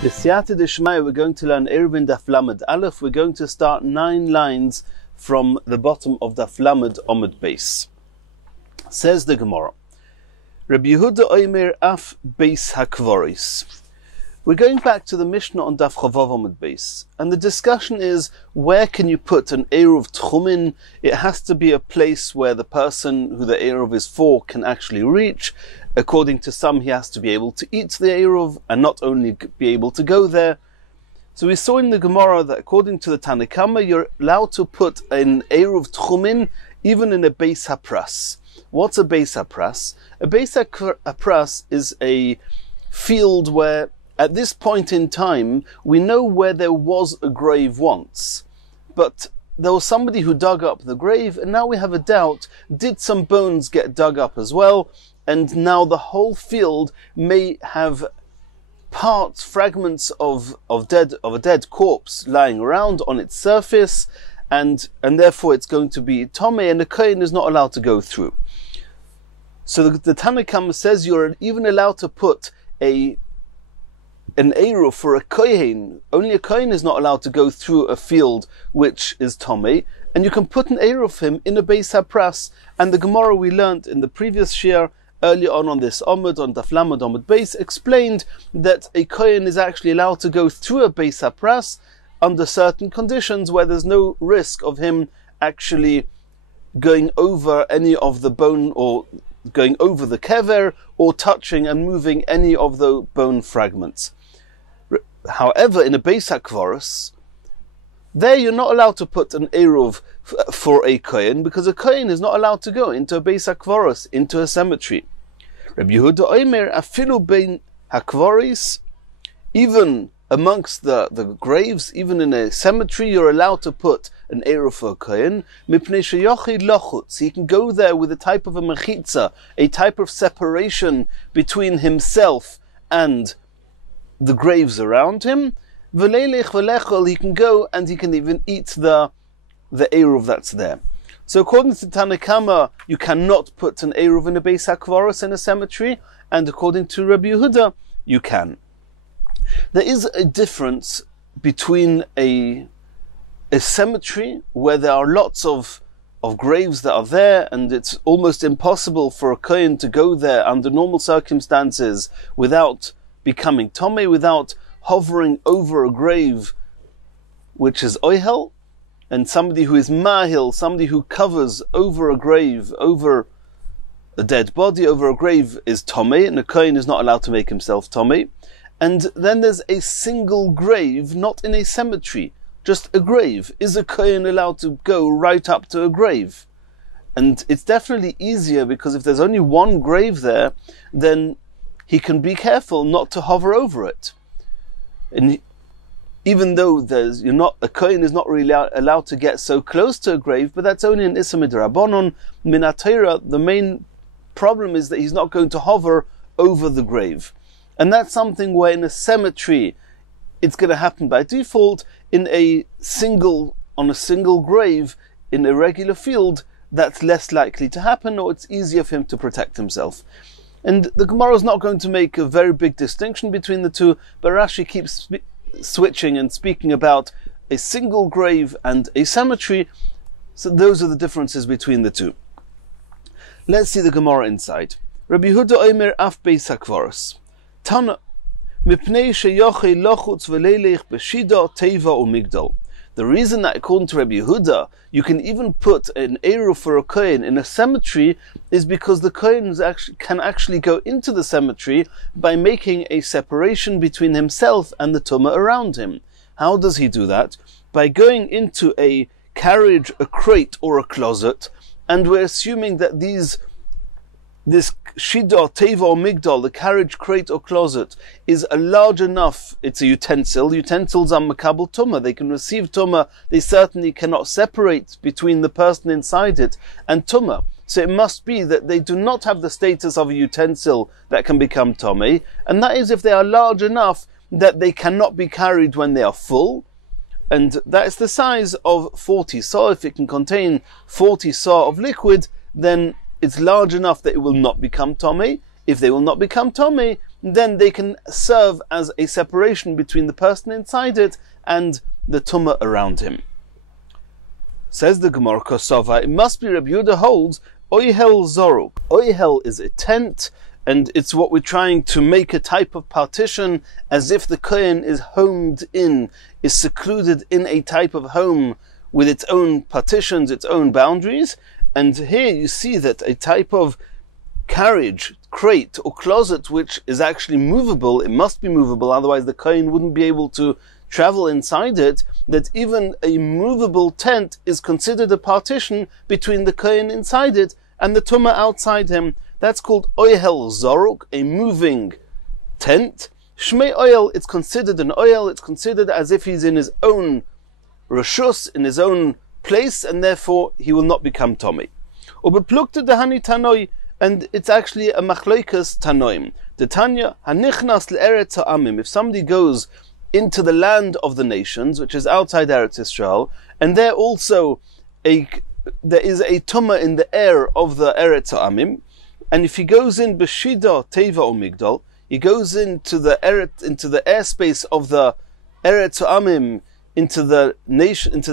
B'siyata d'shmaya, we're going to learn Iroבין daf lamed aleph. We're going to start 9 lines from the bottom of daf lamed omid base. Says the Gemara, Rabbi Yehuda Omer af beis hakvoris. We're going back to the Mishnah on daf chavav omid base, and the discussion is, where can you put an eruv tchumin? It has to be a place where the person who the eruv is for can actually reach. According to some, he has to be able to eat the eruv and not only be able to go there. So we saw in the Gemara that according to the Tanakama, you're allowed to put an eruv tchumin even in a beis hapras. What's a beis hapras? A beis hapras is a field where, at this point in time, we know where there was a grave once, but there was somebody who dug up the grave, and now we have a doubt, did some bones get dug up as well? And now the whole field may have parts, fragments of a dead corpse lying around on its surface, and therefore it's going to be tomei, and the kohen is not allowed to go through. So the Tanakama says you're even allowed to put an eruv for a kohen. Only a kohen is not allowed to go through a field which is tomei, and you can put an eruv for him in a beis hapras. And the Gemara we learnt in the previous shiur, earlier on this Omid, on Daf Lamed Omid Beis, explained that a kohen is actually allowed to go through a beis hapras under certain conditions where there's no risk of him actually going over any of the bone, or going over the kever, or touching and moving any of the bone fragments. However, in a beis hakvoros, there you're not allowed to put an eruv for a kohen, because a kohen is not allowed to go into a beis hakvoros, into a cemetery. Rabbi Yehuda Omer afilu bein hakvoris, even amongst the graves, even in a cemetery, you're allowed to put an eruv for a kohen. Mipnei sheyochid lochutz, he can go there with a type of a mechitza, a type of separation between himself and the graves around him. V'leilech v'lechol, he can go and he can even eat the eruv that's there. So according to Tanakama, you cannot put an eruv in a beis hakvoros in a cemetery, and according to Rabbi Yehuda, you can. There is a difference between a cemetery where there are lots of graves that are there, and it's almost impossible for a kohen to go there under normal circumstances without becoming tomei, without hovering over a grave which is oihel, and somebody who is mahil, somebody who covers over a grave, over a dead body, over a grave, is tomei, and a kohen is not allowed to make himself tomei. And then there's a single grave, not in a cemetery, just a grave. Is a kohen allowed to go right up to a grave? And it's definitely easier, because if there's only one grave there, then he can be careful not to hover over it. And even though a kohen is not really allowed to get so close to a grave, but that's only an issa midrabanon. Min haTorah, the main problem is that he's not going to hover over the grave. And that's something where in a cemetery it's going to happen by default. On a single grave in a regular field, that's less likely to happen, or it's easier for him to protect himself. And the Gemara is not going to make a very big distinction between the two, but Rashi keeps switching and speaking about a single grave and a cemetery. So those are the differences between the two. Let's see the Gemara inside. Rabbi Yehuda Omer af beis hakvoros. Tana mipnei sheyochei lochutz v'leilech b'shida teva umigdal. The reason that, according to Rabbi Yehuda, you can even put an eruv for a kohen in a cemetery is because the kohen can actually go into the cemetery by making a separation between himself and the tumah around him. How does he do that? By going into a carriage, a crate, or a closet, and we're assuming that this shida, teva, or migdal, the carriage, crate, or closet, is a large enough, it's a utensil. Utensils are makabel tumah, they can receive tumah, they certainly cannot separate between the person inside it and tumah. So it must be that they do not have the status of a utensil that can become tomei, and that is if they are large enough that they cannot be carried when they are full, and that is the size of 40 saw. If it can contain 40 saw of liquid, then it's large enough that it will not become tomei. If they will not become tomei, then they can serve as a separation between the person inside it and the tumah around him. Says the Gemara Kosova, it must be Rabbi Yehuda holds Oyhel Zoruk. Oyhel is a tent, and it's what we're trying to make a type of partition, as if the kohen is homed in, is secluded in a type of home with its own partitions, its own boundaries. And here you see that a type of carriage, crate or closet which is actually movable, it must be movable, otherwise the kohen wouldn't be able to travel inside it, that even a movable tent is considered a partition between the kohen inside it and the tumah outside him. That's called Oyhel Zoruk, a moving tent. Shmei Oyel, it's considered an Oyel, it's considered as if he's in his own Rashus, in his own place, and therefore he will not become Tomei. Ubeplukte dehani Tanoi, and it's actually a Machloikas Tanoim. The Tanya, Hanichnas le'eretz ha'amim, if somebody goes into the land of the nations, which is outside Eretz Yisrael, and there also there is a tumah in the air of the Eretz ha'amim, and if he goes in Beshida, Teva or Migdal, he goes into the airspace of the Eretz Ha'amim, into the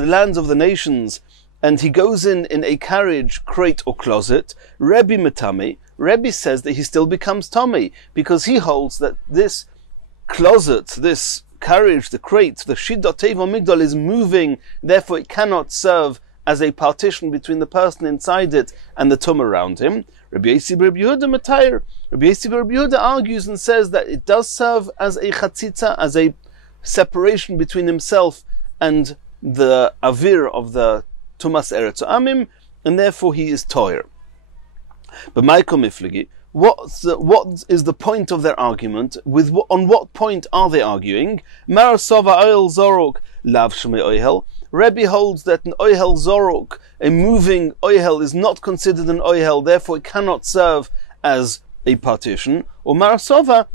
lands of the nations, and he goes in a carriage, crate or closet, Rebbe Metame, Rebbe says that he still becomes Tomei, because he holds that this closet, this carriage, the crate, the Shida, Teva or Migdal is moving, therefore it cannot serve as a partition between the person inside it and the tumah around him. Rabbi Yossi Rabbi Yehuda Matayr. Rabbi Yossi Rabbi Yehuda argues and says that it does serve as a chatzitza, as a separation between himself and the avir of the tumas eretz amim, and therefore he is toyer. But Michael Miflegi, what is the point of their argument? On what point are they arguing? Marasova oil zorok lav shmei oihel. Rebbe holds that an oihel zorok, a moving oihel, is not considered an oihel, therefore it cannot serve as a partition. Or Marasova,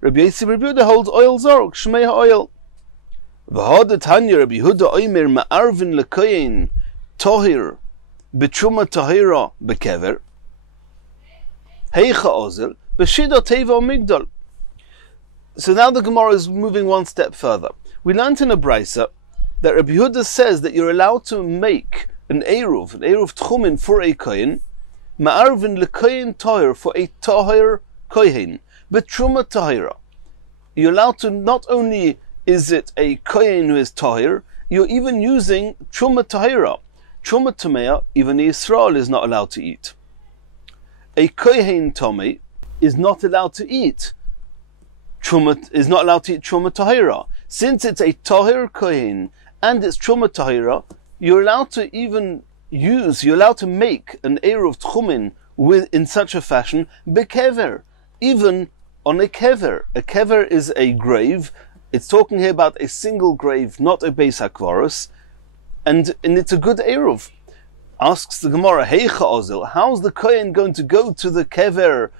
Rabbi Yossi Rabbi Yehuda holds oil zorok, shmei ha'oil. V'hod Tanya Rabbi Yehuda oimer ma'arvin lekoyin tohir b'truma tohira b'kever heicha ozel b'shida teva migdal. So now the Gemara is moving one step further. We learnt in a brisa that Rabbi Yehuda says that you're allowed to make an eruv tchumin for a kohen, ma'arvin lekoyin tohir, for a tohir kohen, b'truma tohira. You're allowed to, not only is it a kohen who is tohir, you're even using truma tohira. Truma tomea, even Yisrael is not allowed to eat. A kohen tomei is not allowed to eat truma tohira. Since it's a tohir kohen and it's truma tohira, you're allowed to make an eruv tchumin in such a fashion bekever, even on a kever. A kever is a grave. It's talking here about a single grave, not a beis hakvaros, and it's a good eruv. Asks the Gemara, heicha ozel, how's the kohen going to go to the kever?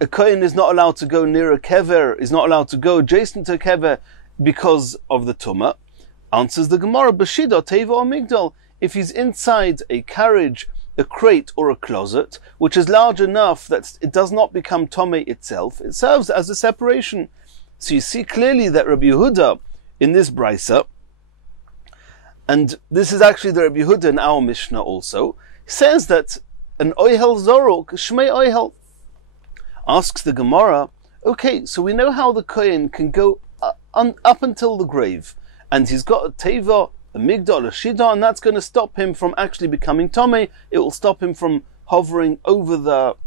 A kohen is not allowed to go near a kever, is not allowed to go adjacent to a kever because of the tumah. Answers the Gemara, b'shida, teva or migdal, if he's inside a carriage, a crate or a closet, which is large enough that it does not become tomei itself, it serves as a separation. So you see clearly that Rabbi Yehuda in this brisa, and this is actually the Rabbi Yehuda in our Mishnah also, says that an oihel zorok, shmei oihel. Asks the Gemara, okay, so we know how the kohen can go up until the grave, and he's got a teva, a migdal, a shida, and that's going to stop him from actually becoming tomei. It will stop him from hovering over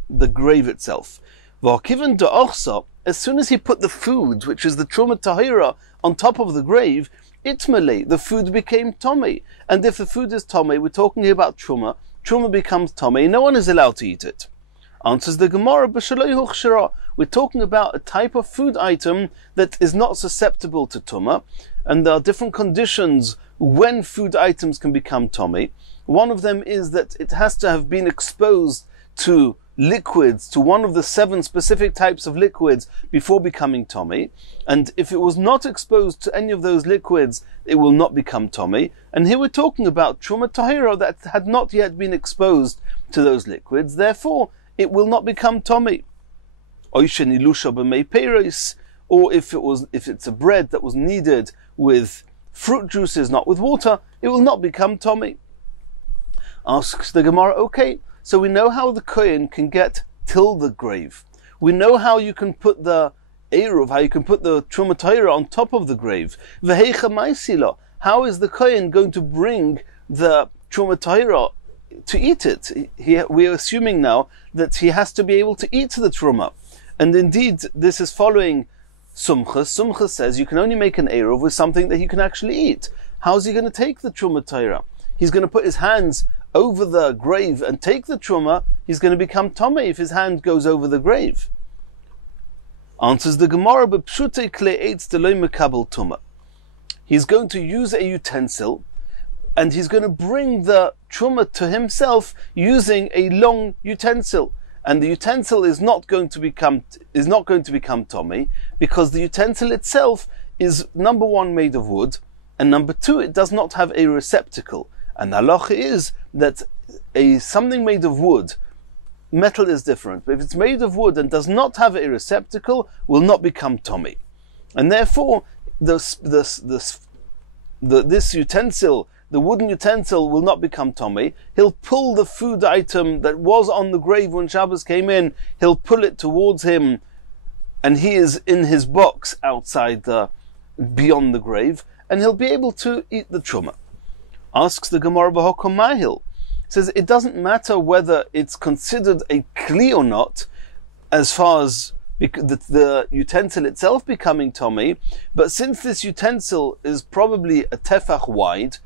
the grave itself. V'hakivan da'achsa, as soon as he put the food, which is the truma tahira, on top of the grave, itmele, the food became tomei. And if the food is tomei, we're talking here about truma. Truma becomes tomei. No one is allowed to eat it. Answers the Gemara, b'shaloi huchshira. We're talking about a type of food item that is not susceptible to tumah, and there are different conditions when food items can become tomei. One of them is that it has to have been exposed to liquids, to one of the 7 specific types of liquids before becoming tomei, and if it was not exposed to any of those liquids, it will not become tomei. And here we're talking about truma tahira that had not yet been exposed to those liquids, therefore it will not become tomei. oishen ilusha b'mei peiros, or if it's a bread that was kneaded with fruit juices, not with water, it will not become tomei. Asks the Gemara, okay, so we know how the kohen can get till the grave. We know how you can put the Eruv, how you can put the Truma Torah on top of the grave. V'heicha maisila, how is the kohen going to bring the Truma Torah to eat it? We are assuming now that he has to be able to eat the Truma. And indeed, this is following Sumchas. Sumchas says you can only make an Eruv with something that you can actually eat. How's he going to take the Truma Torah? He's going to put his hands over the grave and take the Truma. He's going to become Tomei if his hand goes over the grave. Answers the Gemara, b'pshutei klei eitz deloi mekabel tuma. He's going to use a utensil, and he's going to bring the truma to himself using a long utensil. And the utensil is not going to become tomei, because the utensil itself is, number one, made of wood, and number two, it does not have a receptacle. And the halacha is that something made of wood, metal is different, but if it's made of wood and does not have a receptacle, will not become tomei. And therefore, this utensil, the wooden utensil, will not become tomei. He'll pull the food item that was on the grave when Shabbos came in, he'll pull it towards him, and he is in his box outside beyond the grave, and he'll be able to eat the truma. Asks the Gemara b'hokom mahil. Says it doesn't matter whether it's considered a kli or not, as far as the utensil itself becoming tomei, but since this utensil is probably a tefach wide,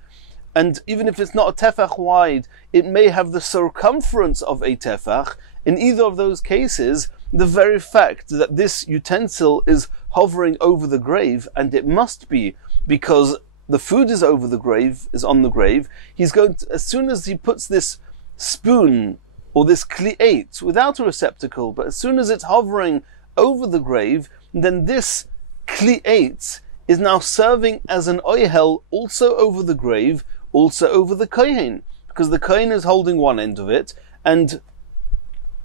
and even if it's not a tefach wide, it may have the circumference of a tefach, in either of those cases, the very fact that this utensil is hovering over the grave, and it must be because the food is over the grave, is on the grave, he's going to, as soon as he puts this spoon, or this kli'et, without a receptacle, but as soon as it's hovering over the grave, then this kli'et is now serving as an oihel also over the grave, also over the kohen, because the kohen is holding one end of it, and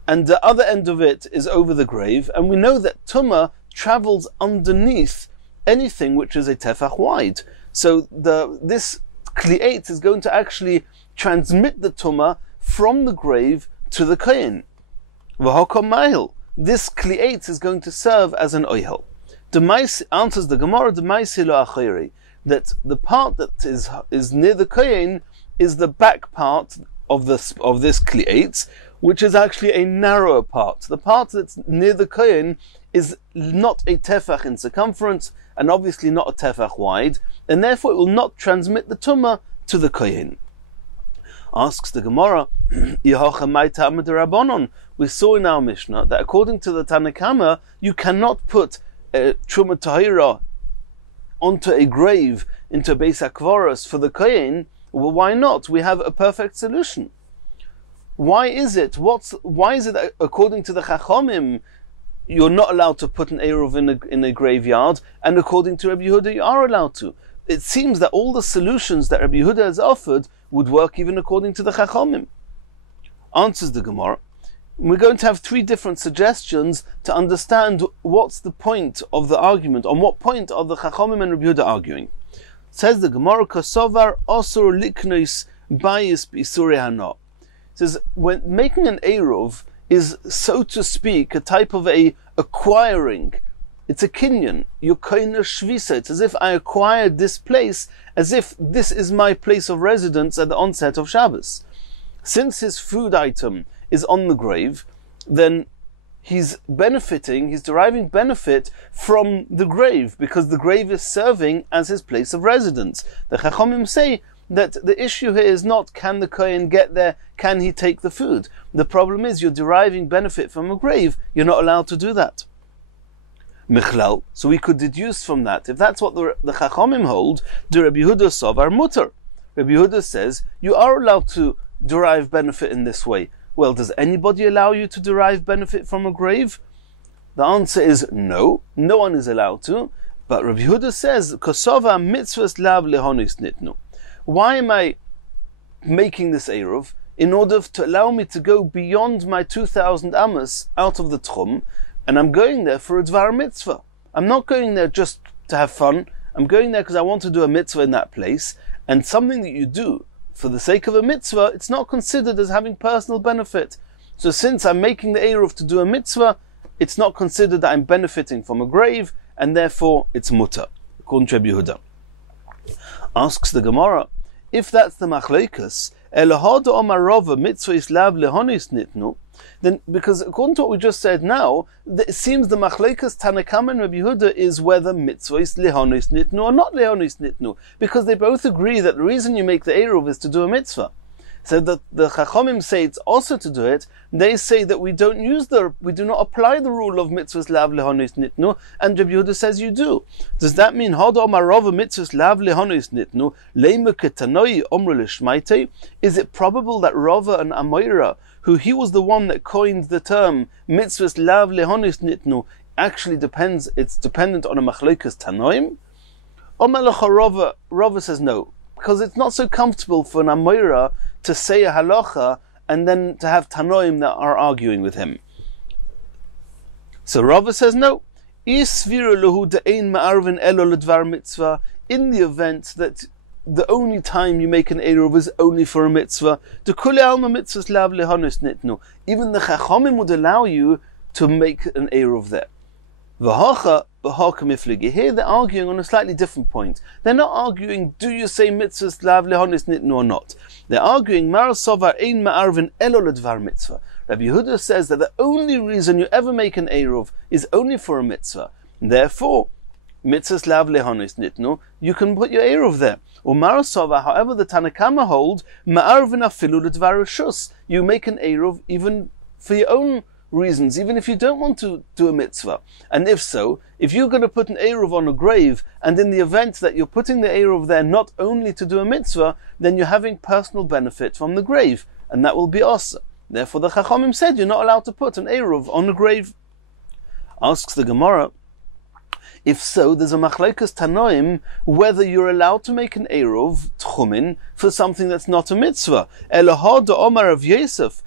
the other end of it is over the grave, and we know that tumah travels underneath anything which is a tefach wide. So this kli'et is going to actually transmit the tumah from the grave to the kohen. V'hokom mahil. This kli'et is going to serve as an oihel. Answers the Gemara, that the part that is near the kohen is the back part of this kli'et, which is actually a narrower part. The part that's near the kohen is not a tefach in circumference, and obviously not a tefach wide, and therefore it will not transmit the tumah to the kohen. Asks the Gemara, we saw in our Mishnah that according to the Tanakama, you cannot put a truma tahira onto a grave, into a beis hakvaros for the kohen. Well, why not? We have a perfect solution. Why is it? Why is it that according to the Chachomim you're not allowed to put an Eruv in a graveyard, and according to Rabbi Yehuda you are allowed to? It seems that all the solutions that Rabbi Yehuda has offered would work even according to the Chachomim. Answers the Gemara. We're going to have three different suggestions to understand what's the point of the argument. On what point are the Chachomim and Rabbi Yehuda arguing? Says the Gemara, Kosovar osur liknois bayis b'isuri hana. Says when making an Eruv is, so to speak, a type of a acquiring. It's a kinyan. You're kind of shvisa. It's as if I acquired this place, as if this is my place of residence at the onset of Shabbos. Since his food item is on the grave, then he's deriving benefit from the grave, because the grave is serving as his place of residence. The Chachomim say that the issue here is not, can the kohen get there, can he take the food? The problem is, you're deriving benefit from a grave, you're not allowed to do that. Michlal, so we could deduce from that, if that's what the Chachomim hold, the Rabbi Yehuda Sovar mutter. Rabbi Yehuda says, you are allowed to derive benefit in this way. Well, does anybody allow you to derive benefit from a grave? The answer is no, no one is allowed to. But Rabbi Yehuda says, Kosova mitzvahs lav lehonis nitnu. Why am I making this Eruv? In order to allow me to go beyond my 2,000 amas out of the Tchum, and I'm going there for a dvar mitzvah. I'm not going there just to have fun. I'm going there because I want to do a mitzvah in that place, and something that you do for the sake of a mitzvah, it's not considered as having personal benefit. So since I'm making the eruv to do a mitzvah, it's not considered that I'm benefiting from a grave, and therefore it's mutter, according to Rabbi Yehuda. Asks the Gemara, if that's the machlekes, then, because according to what we just said now, it seems the machlekes Tanakama and Rabbi Yehuda is whether mitzvah is lehonis nitnu or not lehonis nitnu, because they both agree that the reason you make the eruv is to do a mitzvah. So that the Chachomim say it's also to do it. They say that we do not apply the rule of mitzvahs lav lehonis nitnu, and Rabbi Yehuda says you do. Does that mean Hada Omar Rava mitzvahs lav lehonis nitnu leima ketanoi omru lishmaite? Is it probable that Rava and Amoira, who he was the one that coined the term mitzvahs lav lehonis nitnu, actually it's dependent on a machlokes tanoim? Omar lecha Rava says no, because it's not so comfortable for an Amoira to say a halacha and then to have tanoim that are arguing with him. So Rava says no. In the event that the only time you make an eruv is only for a mitzvah, even the chachomim would allow you to make an eruv there. Here they're arguing on a slightly different point. They're not arguing, do you say mitzvahs lav lehonis nitnu or not? They're arguing, Mar sovar ein ma'arvin elo ledvar mitzvah. Rabbi Yehuda says that the only reason you ever make an eruv is only for a mitzvah. Therefore, mitzvahs lav lehonis nitnu, you can put your eruv there. Or Mar sovar, however the Tanakama hold, ma'arvin afilu ledvar reshus. You make an eruv even for your own reasons, even if you don't want to do a mitzvah. And if so, if you're going to put an eruv on a grave, and in the event that you're putting the eruv there not only to do a mitzvah, then you're having personal benefit from the grave, and that will be asa. Therefore the Chachomim said you're not allowed to put an eruv on a grave. Asks the Gemara, if so, there's a machlekes tanoim whether you're allowed to make an eruv tchumin for something that's not a mitzvah. Elahad Omar of Yosef,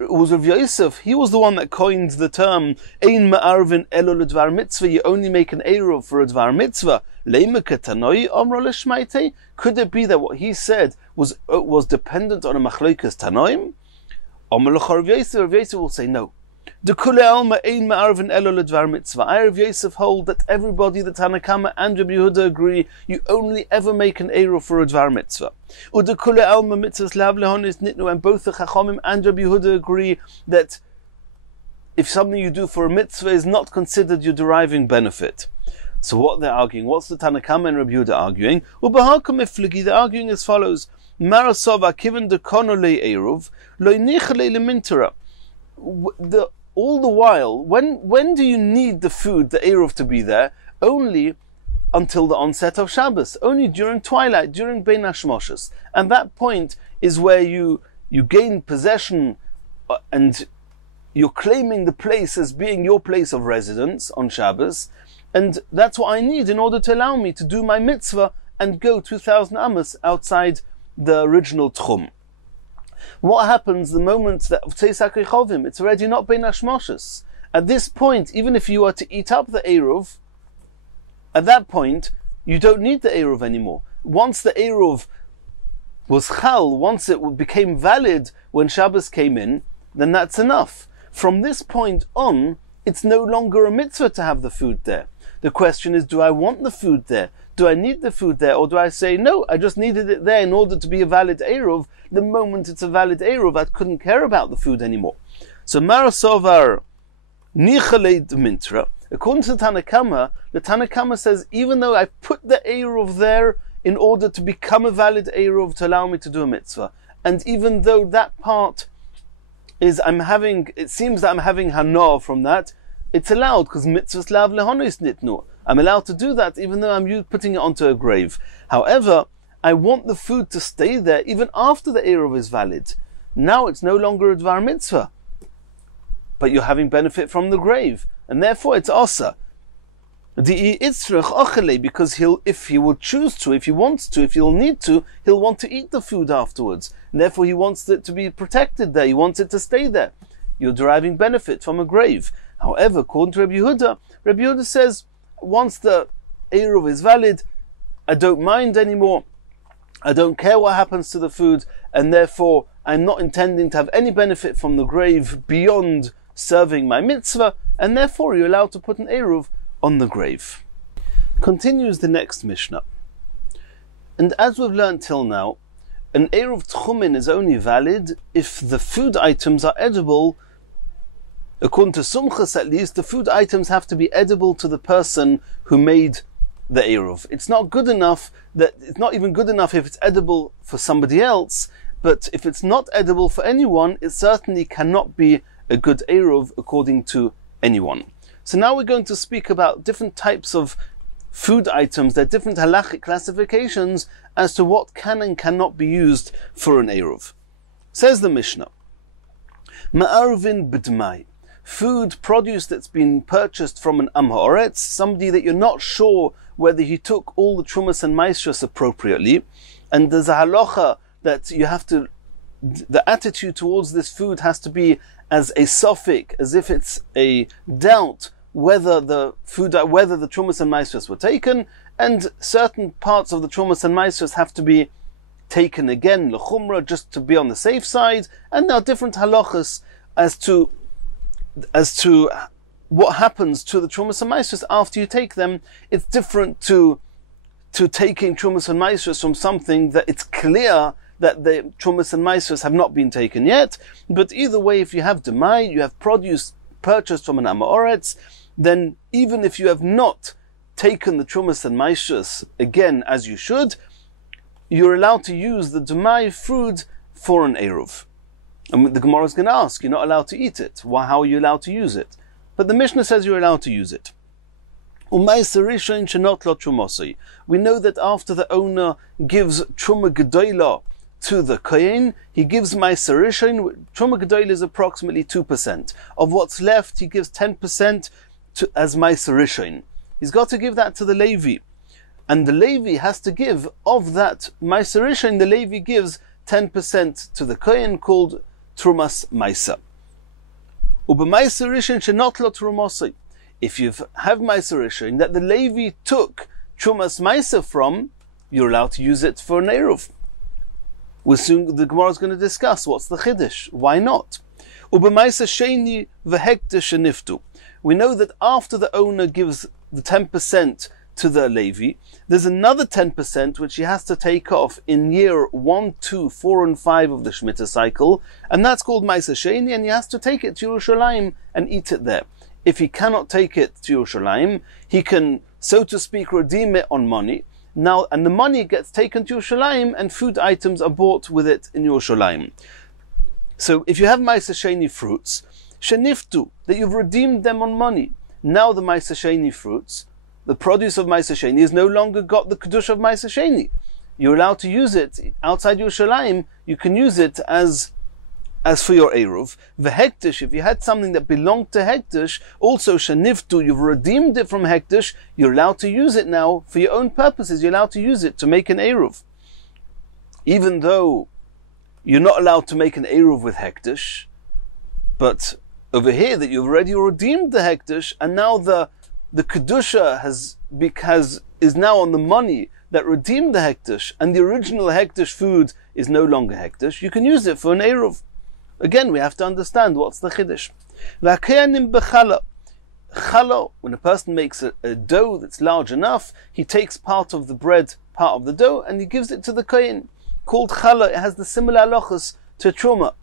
was Rav Yosef, he was the one that coined the term Ein ma'arvin elo ledvar mitzvah, you only make an eruv for a dvar mitzvah. Leima ketanoi omro leshmaite? Could it be that what he said was dependent on a machlokes tanoim? Omar lecha Rav Yosef will say no. The kule alma ein ma'arvin elo ledvar mitzvah. I, Rav Yosef, hold that everybody, the Tanakama and Rabbi Yehuda, agree you only ever make an eruv for a dvar mitzvah. Ude kule alma mitzvahs lav lehonis nitnu, and both the Chachomim and Rabbi Yehuda agree that if something you do for a mitzvah is not considered you're deriving benefit. So what they're arguing, what's the Tanakama and Rabbi Yehuda arguing? Ubahakam ifligi, they're arguing as follows: Marasova kiven de konole eruv lo nichle lemintera. All the while, when do you need the food, the eruv, to be there? Only until the onset of Shabbos, only during twilight, during Bein Hashmoshes. And that point is where you gain possession and you're claiming the place as being your place of residence on Shabbos, and that's what I need in order to allow me to do my mitzvah and go 2,000 amos outside the original tchum. What happens the moment that it's already not Bein Hashmoshes? At this point, even if you are to eat up the eruv, at that point you don't need the eruv anymore. Once the eruv was chal, once it became valid when Shabbos came in, then that's enough. From this point on, it's no longer a mitzvah to have the food there. The question is, do I want the food there? Do I need the food there? Or do I say, no, I just needed it there in order to be a valid eruv. The moment it's a valid eruv, I couldn't care about the food anymore. So Marasovar Nichaled Mintra, according to the Tanakama says, even though I put the eruv there in order to become a valid eruv to allow me to do a mitzvah, and even though that part is it seems that I'm having hana from that, it's allowed because mitzvahs lav lehonis nitnu. I'm allowed to do that even though I'm putting it onto a grave. However, I want the food to stay there even after the eruv is valid. Now it's no longer a dvar mitzvah, but you're having benefit from the grave, and therefore it's asa. Because if he will choose to, if he wants to, if he'll need to, he'll want to eat the food afterwards. And therefore he wants it to be protected there, he wants it to stay there. You're deriving benefit from a grave. However, according to Rabbi Yehuda says, once the Eruv is valid, I don't mind anymore. I don't care what happens to the food, and therefore I'm not intending to have any benefit from the grave beyond serving my mitzvah, and therefore you're allowed to put an Eruv on the grave. Continues the next Mishnah. And as we've learned till now, an Eruv Tchumen is only valid if the food items are edible. According to Sumchas at least, the food items have to be edible to the person who made the Eruv. It's not even good enough if it's edible for somebody else, but if it's not edible for anyone, it certainly cannot be a good Eruv according to anyone. So now we're going to speak about different types of food items, their different halachic classifications as to what can and cannot be used for an Eruv. Says the Mishnah, Ma'arvin b'dmai, food, produce that's been purchased from an Am Ha'oretz, somebody that you're not sure whether he took all the Trumas and Maasros appropriately, and there's a halacha that you have to, the attitude towards this food has to be as a sophic, as if it's a doubt whether the Trumas and Maasros were taken, and certain parts of the Trumas and Maasros have to be taken again, l'chumra, just to be on the safe side, and there are different halachas as to what happens to the Trumas and Maasros after you take them. It's different to taking Trumas and Maasros from something that it's clear that the Trumas and Maasros have not been taken yet. But either way, if you have demai, you have produce purchased from an Am Ha'oretz, then even if you have not taken the Trumas and Maasros again as you should, you're allowed to use the demai food for an Eruv. And the Gemara is going to ask, you're not allowed to eat it. How are you allowed to use it? But the Mishnah says you're allowed to use it. We know that after the owner gives Truma Gedoyla to the Kohen, he gives Meiser Rishon. Truma Gedoyla is approximately 2%. Of what's left, he gives 10% as Meiser Rishon. He's got to give that to the Levi. And the Levi has to give of that Meiser Rishon, the Levi gives 10% to the Kohen, called Trumas Meiser. If you have Meiser Rishon that the Levi took Trumas Meiser from, you're allowed to use it for an Eruv. The Gemara is going to discuss what's the Chiddush. Why not? We know that after the owner gives the 10% to the Levi, there's another 10% which he has to take off in year 1, 2, 4, and 5 of the Shemitah cycle, and that's called Meiser Sheni, and he has to take it to Yerushalayim and eat it there. If he cannot take it to Yerushalayim, he can, so to speak, redeem it on money. Now, and the money gets taken to Yerushalayim, and food items are bought with it in Yerushalayim. So, if you have Meiser Sheni fruits, Sheniftu, that you've redeemed them on money. Now the Meiser Sheni fruits, the produce of Meiser Sheni, has no longer got the Kedusha of Meiser Sheni. You're allowed to use it outside Yerushalayim. You can use it as for your Eruv. The Hektish, if you had something that belonged to Hektish, also Shaniftu, you've redeemed it from Hektish, you're allowed to use it now for your own purposes. You're allowed to use it to make an Eruv. Even though you're not allowed to make an Eruv with Hektish, but over here that you've already redeemed the Hektish, and now the Kedusha is now on the money that redeemed the Hektish, and the original Hektish food is no longer Hektish, you can use it for an Eruv. Again, we have to understand what's the Chiddush. Challah, when a person makes a dough that's large enough, he takes part of the bread, part of the dough, and he gives it to the Kohen. Called Challah, it has the similar halachas to Truma.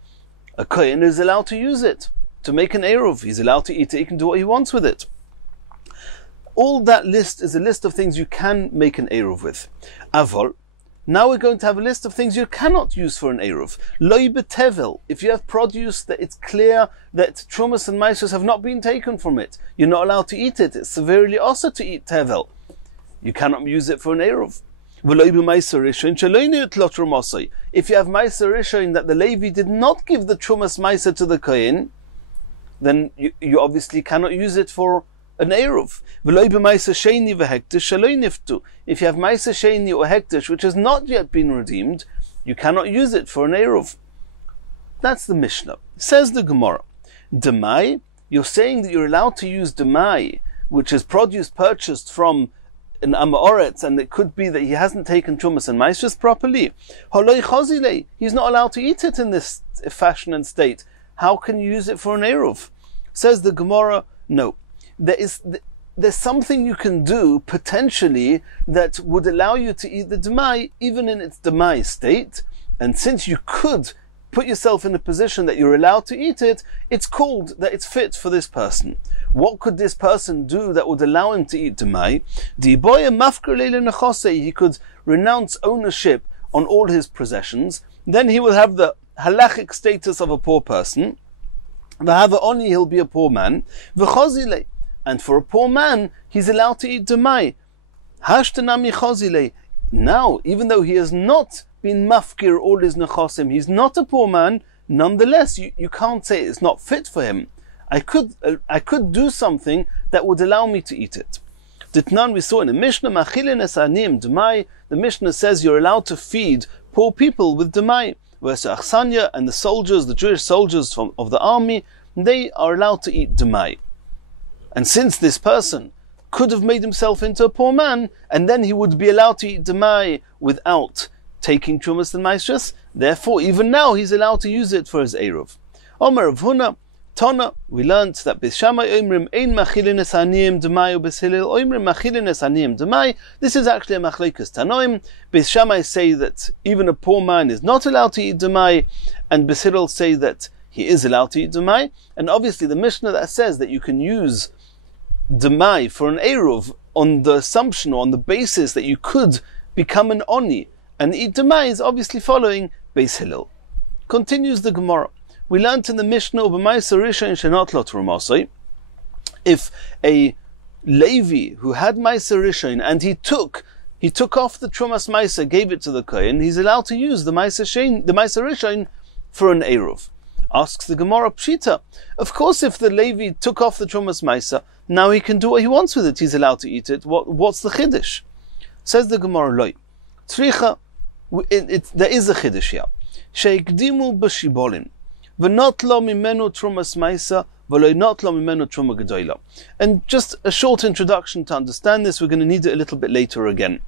A Kohen is allowed to use it to make an Eruv. He's allowed to eat it, he can do what he wants with it. All that list is a list of things you can make an Eruv with. Avol, now we're going to have a list of things you cannot use for an Eruv. Loi betevel, if you have produce that it's clear that Trumas and Maasros have not been taken from it, you're not allowed to eat it. It's severely also to eat tevel. You cannot use it for an Eruv. If you have Meiser Rishon that the Levi did not give the Trumas Meiser to the Kohen, then you obviously cannot use it for an Eruv. If you have Meiser Sheni or Hektish which has not yet been redeemed, you cannot use it for an Eruv. That's the Mishnah. Says the Gemara, Demai, you're saying that you're allowed to use demai, which is produce purchased from an Amoretz, and it could be that he hasn't taken Trumas and Maisris properly. He's not allowed to eat it in this fashion and state. How can you use it for an Eruv? Says the Gemara, no. There's something you can do, potentially, that would allow you to eat the demai, even in its demai state. And since you could put yourself in a position that you're allowed to eat it, it's called that it's fit for this person. What could this person do that would allow him to eat demai? He could renounce ownership on all his possessions. Then he will have the halachic status of a poor person. He'll be a poor man. And for a poor man, he's allowed to eat demai. Now, even though he has not been mafkir all his nechosim, he's not a poor man, nonetheless, you can't say it's not fit for him. I could do something that would allow me to eat it. Ditnan, we saw in the Mishnah, the Mishnah says you're allowed to feed poor people with demai. Whereas Achsanya and the soldiers, the Jewish soldiers of the army, they are allowed to eat demai. And since this person could have made himself into a poor man, and then he would be allowed to eat demai without taking Trumas and Maisris, therefore even now he's allowed to use it for his Eruv. Omer of Huna, Tana, we learnt that Beis Shammai Oimrim ein machilin es aniyim demai, or Beis Hillel Oimrim machilin es aniyim demai. This is actually a machlekes Tanoim. Beis Shammai say that even a poor man is not allowed to eat demai, and Beis Hillel say that he is allowed to eat demai. And obviously the Mishnah that says that you can use demai for an Eruv on the assumption or on the basis that you could become an Oni and eat demai is obviously following Beis Hillel. Continues the Gemara. We learnt in the Mishnah, if a Levi who had Ma'aser Rishon and he took off the Trumas Ma'aser, gave it to the Kohen, he's allowed to use the Ma'aser Rishon for an Eruv. Asks the Gemara Pshita. Of course, if the Levi took off the Trumas Ma'aser, now he can do what he wants with it. He's allowed to eat it. What's the Chiddush? Says the Gemara, Loi. Tricha, there is a Chiddush here. Sheikdimu b'shibolin. V'not lo mimenu trumas ma'aser, v'lo not lo mimenu truma gedola. And just a short introduction to understand this, we're going to need it a little bit later again.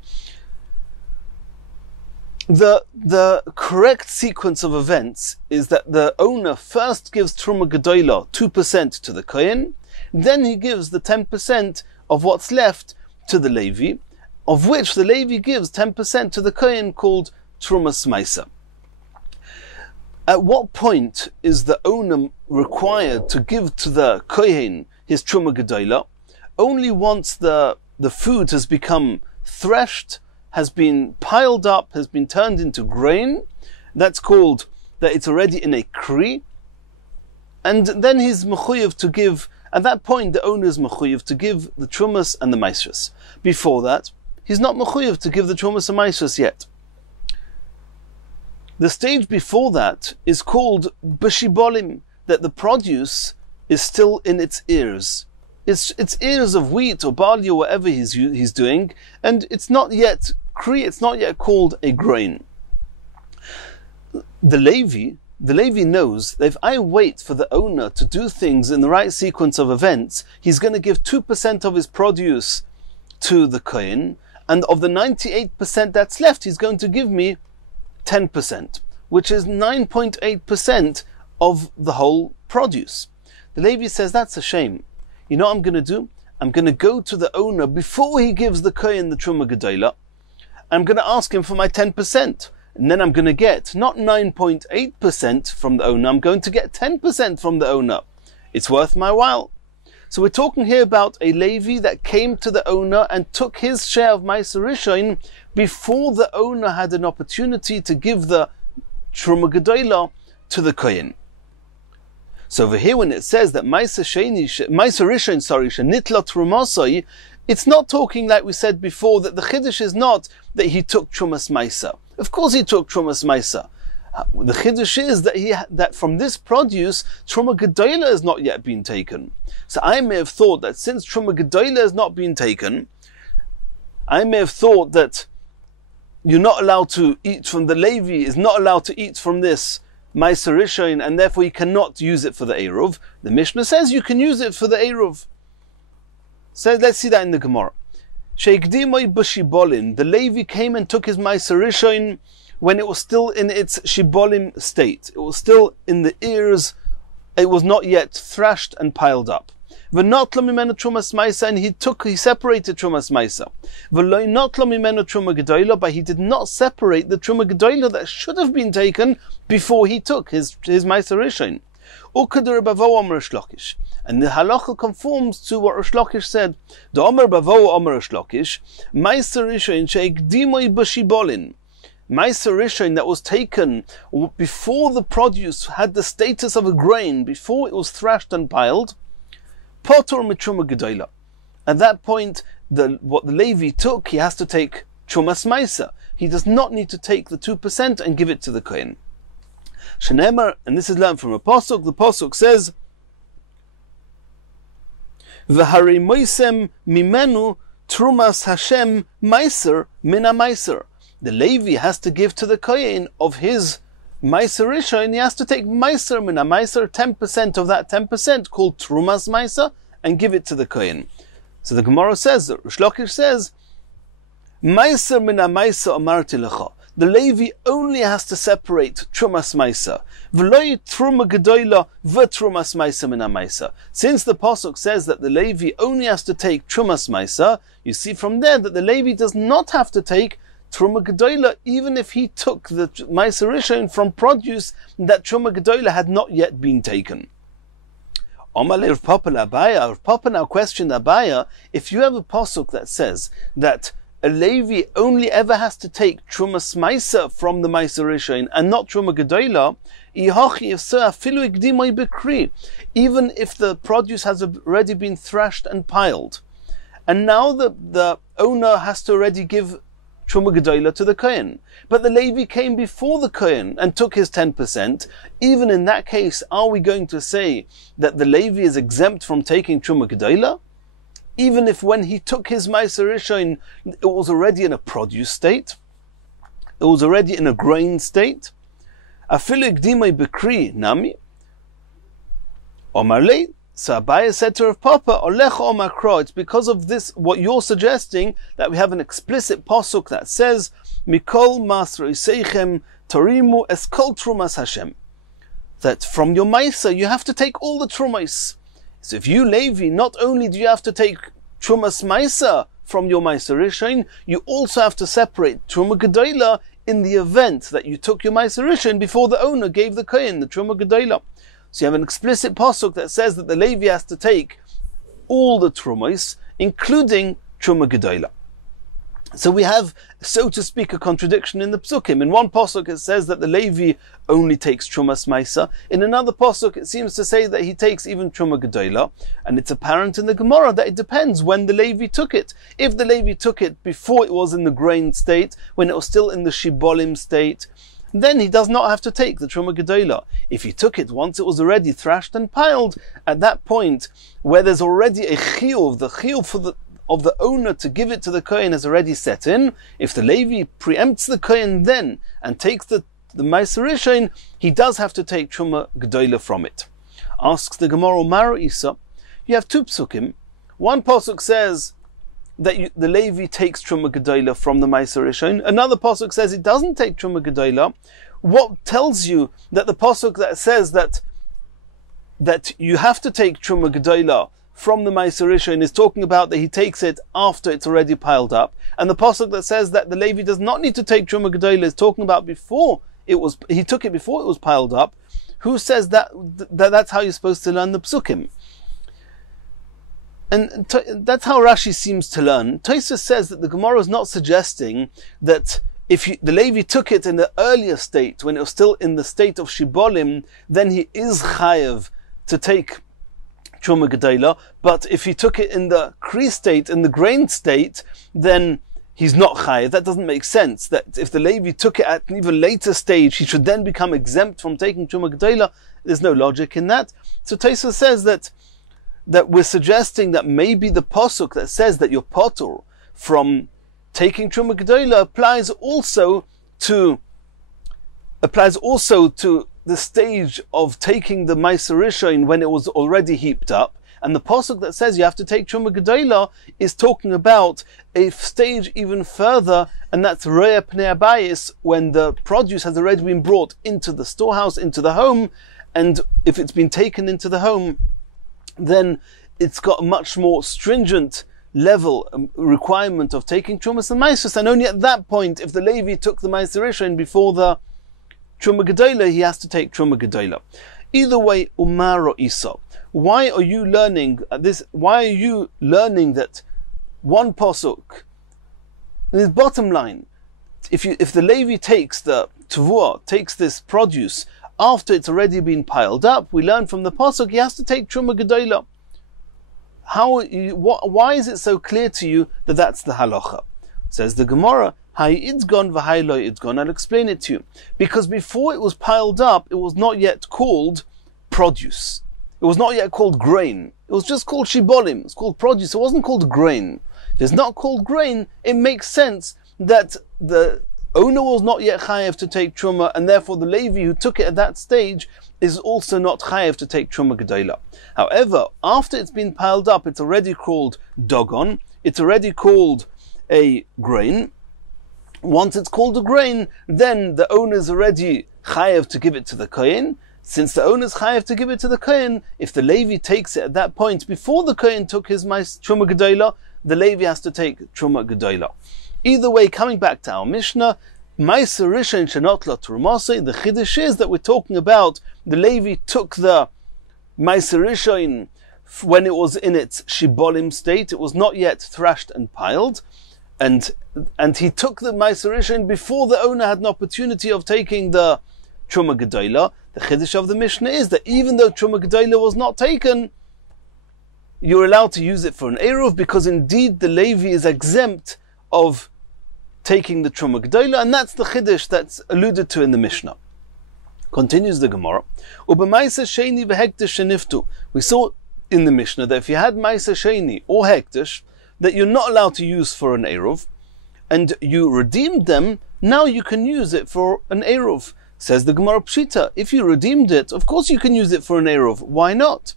The correct sequence of events is that the owner first gives truma gedola 2% to the kohen, then he gives the 10% of what's left to the Levi, of which the Levi gives 10% to the kohen called trumas ma'aser. At what point is the owner required to give to the kohen his truma gedola? Only once the food has become threshed, has been piled up, has been turned into grain. That's called that it's already in a kri. And then he's mechuyev to give, at that point the owner is mechuyev to give the trumas and the maisros. Before that, he's not mechuyev to give the trumas and maisros yet. The stage before that is called b'shibolim, that the produce is still in its ears. It's ears of wheat or barley or whatever he's doing, and it's not yet kri, it's not yet called a grain. The Levi knows that if I wait for the owner to do things in the right sequence of events, he's going to give 2% of his produce to the kohen, and of the 98% that's left, he's going to give me 10%, which is 9.8% of the whole produce. The Levi says, that's a shame. You know what I'm going to do? I'm going to go to the owner before he gives the kohen the truma gedola. I'm going to ask him for my 10%. And then I'm going to get not 9.8% from the owner, I'm going to get 10% from the owner. It's worth my while. So we're talking here about a Levi that came to the owner and took his share of Ma'aser Rishon before the owner had an opportunity to give the Truma Gedola to the Kohen. So over here when it says that Ma'aser Rishon, Shenitla Trumosoi, it's not talking like we said before that the Chiddush is not that he took Trumas Ma'aser. Of course he took Trumas Ma'aser. The Chiddush is that from this produce, Truma Gedola has not yet been taken. So I may have thought that since Truma Gedola has not been taken, I may have thought that you're not allowed to eat from the Levi, is not allowed to eat from this Meiser Rishon, and therefore he cannot use it for the Eruv. The Mishnah says you can use it for the Eruv. So let's see that in the Gemara. Sheikdimoi b'shibolin, the Levi came and took his Meiser Rishon when it was still in its shibolim state. It was still in the ears. It was not yet thrashed and piled up. V'notlo mimenu trumas maisa, and he separated trumas maisa. V'lo notlo mimenu truma gedola, but he did not separate the truma gedola that should have been taken before he took his Meiser Rishon. Ukadur bavo omer shlokish, and the halacha conforms to what Rish Lakish said. The omer bavo omer shlokish, Meiser Rishon sheikdimoi b'shibolin. Meiser Rishon that was taken before the produce had the status of a grain, before it was thrashed and piled, Potor mitruma gedola. At that point, what the Levi took, he has to take trumas maisa. He does not need to take the 2% and give it to the Kohen. Shenemar, and this is learned from a pasuk. The pasuk says, "V'harei moisem mimenu trumas Hashem meiser mina meiser." The Levi has to give to the Kohen of his Meiser Rishon, he has to take Meiser mina Meiser, 10% of that 10% called Trumas Meiser, and give it to the Kohen. So the Gemara says, Rish Lakish says, Meiser mina Meiser amarti lecha. The Levi only has to separate Trumas Meiser. V'loi Truma Gedola v'Trumas Meiser mina Meiser. Since the pasuk says that the Levi only has to take Trumas Meiser, you see from there that the Levi does not have to take Truma Gedola, even if he took the Meiser Rishon from produce that Truma Gedola had not yet been taken. Omale Rav Papa Abaya, Rav Papa now questioned Abaya, if you have a pasuk that says that a Levi only ever has to take Trumas Meiser from the Meiser Rishon and not Truma Gedola, even if the produce has already been thrashed and piled, and now the owner has to already give Truma Gedola to the Kohen, but the Levi came before the Kohen and took his 10%, even in that case, are we going to say that the Levi is exempt from taking Truma Gedola? Even if when he took his Meiser Rishon, it was already in a produce state, it was already in a grain state. Afilu Gdimai Bekri Nami Omarle. So Abaya said to Rav Papa, Olech Omakro, it's because of this, what you're suggesting, that we have an explicit pasuk that says, Mikol Masro Seichem Torimu Eskol Trumas Hashem. That from your Meiser, you have to take all the Trumas. So if you Levi, not only do you have to take Trumas Meiser from your Meiser Rishon, you also have to separate Truma Gedola in the event that you took your Meiser Rishon before the owner gave the Kohen the Truma Gedola. So you have an explicit pasuk that says that the Levi has to take all the Trumos, including Truma Gedola. So we have, so to speak, a contradiction in the psukim. In one pasuk it says that the Levi only takes Trumas Meiser. In another pasuk it seems to say that he takes even Truma Gedola. And it's apparent in the Gemara that it depends when the Levi took it. If the Levi took it before it was in the grain state, when it was still in the shibolim state, then he does not have to take the Truma Gedola. If he took it once it was already thrashed and piled, at that point, where there's already a chiyuv, the chiyuv of the owner to give it to the Kohen has already set in, if the Levi preempts the Kohen then and takes the Meiser Rishon, he does have to take Truma Gedola from it. Asks the Gemara, Maro Isa, you have two psukim. One pasuk says that the Levi takes Truma Gedola from the Meiser Rishon. Another pasuk says it doesn't take Truma Gedola. What tells you that the pasuk that says that you have to take Truma Gedola from the Meiser Rishon is talking about that he takes it after it's already piled up, and the pasuk that says that the Levi does not need to take Truma Gedola is talking about he took it before it was piled up? Who says that's how you're supposed to learn the psukim? And that's how Rashi seems to learn. Tosfos says that the Gemara is not suggesting that if the Levi took it in the earlier state, when it was still in the state of Shibolim, then he is chayev to take Truma Gedola. But if he took it in the Kri state, in the grain state, then he's not chayev. That doesn't make sense. That if the Levi took it at an even later stage, he should then become exempt from taking Truma Gedola. There's no logic in that. So Tosfos says that we're suggesting that maybe the pasuk that says that you're potur from taking Truma Gedola applies also to the stage of taking the Meiser Rishon when it was already heaped up. And the pasuk that says you have to take Truma Gedola is talking about a stage even further, and that's Roya Pnei Abayis, when the produce has already been brought into the storehouse, into the home, and if it's been taken into the home, then it's got a much more stringent level requirement of taking Trumas and Meisus, and only at that point, if the Levi took the Meiser Rishon before the Truma Gedola, he has to take Truma Gedola. Either way, Umaro Isa. Why are you learning this? Why are you learning that one pasuk? This bottom line: if the Levi takes the Tavua, takes this produce after it's already been piled up, we learn from the pasuk he has to take Truma Gedola. Why is it so clear to you that that's the halacha? Says the Gemara, Hay idgon v'hay lo idgon. I'll explain it to you. Because before it was piled up, it was not yet called produce. It was not yet called grain. It was just called shibolim. It's called produce. It wasn't called grain. If it's not called grain, it makes sense that the owner was not yet chayev to take truma, and therefore the Levi who took it at that stage is also not chayev to take truma gedola. However, after it's been piled up, it's already called dogon. It's already called a grain. Once it's called a grain, then the owner is already chayev to give it to the kohen. Since the owner is chayev to give it to the kohen, if the Levi takes it at that point before the kohen took his truma gedola, the Levi has to take truma gedola. Either way, coming back to our Mishnah, Meiser Rishon shenot lo trumase, the chiddush is that we're talking about the Levi took the Meiser Rishon when it was in its shibolim state. It was not yet thrashed and piled, and he took the Meiser Rishon before the owner had an opportunity of taking the Truma Gedola. The chiddush of the Mishnah is that even though Truma Gedola was not taken, you're allowed to use it for an Eruv, because indeed the Levi is exempt of taking the Truma Gedola, and that's the chiddush that's alluded to in the Mishnah. Continues the Gemara. We saw in the Mishnah that if you had Meiser Sheni or Hektish, that you're not allowed to use for an Eruv, and you redeemed them, now you can use it for an Eruv. Says the Gemara Pshita, if you redeemed it, of course you can use it for an Eruv. Why not?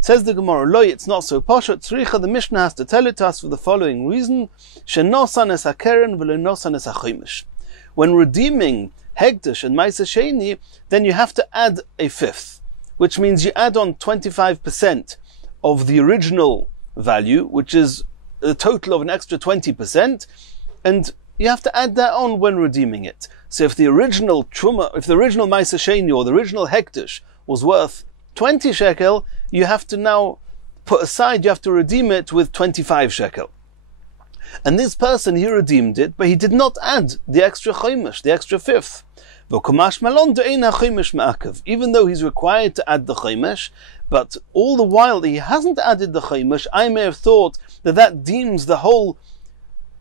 Says the Gemara, Loi, it's not so pasha. Tzricha, the Mishnah has to tell it to us for the following reason: Shenosan es hakeren v'lo nosan es hachomish. When redeeming Hegdish and Meiser Sheni, then you have to add a fifth, which means you add on 25% of the original value, which is a total of an extra 20%, and you have to add that on when redeeming it. So if the original Truma, if the original Meiser Sheni or the original Hektish was worth 20 shekel, you have to now put aside, you have to redeem it with 25 shekel. And this person, he redeemed it, but he did not add the extra chomish, the extra fifth. Even though he's required to add the chomish, but all the while he hasn't added the chomish, I may have thought that that deems the whole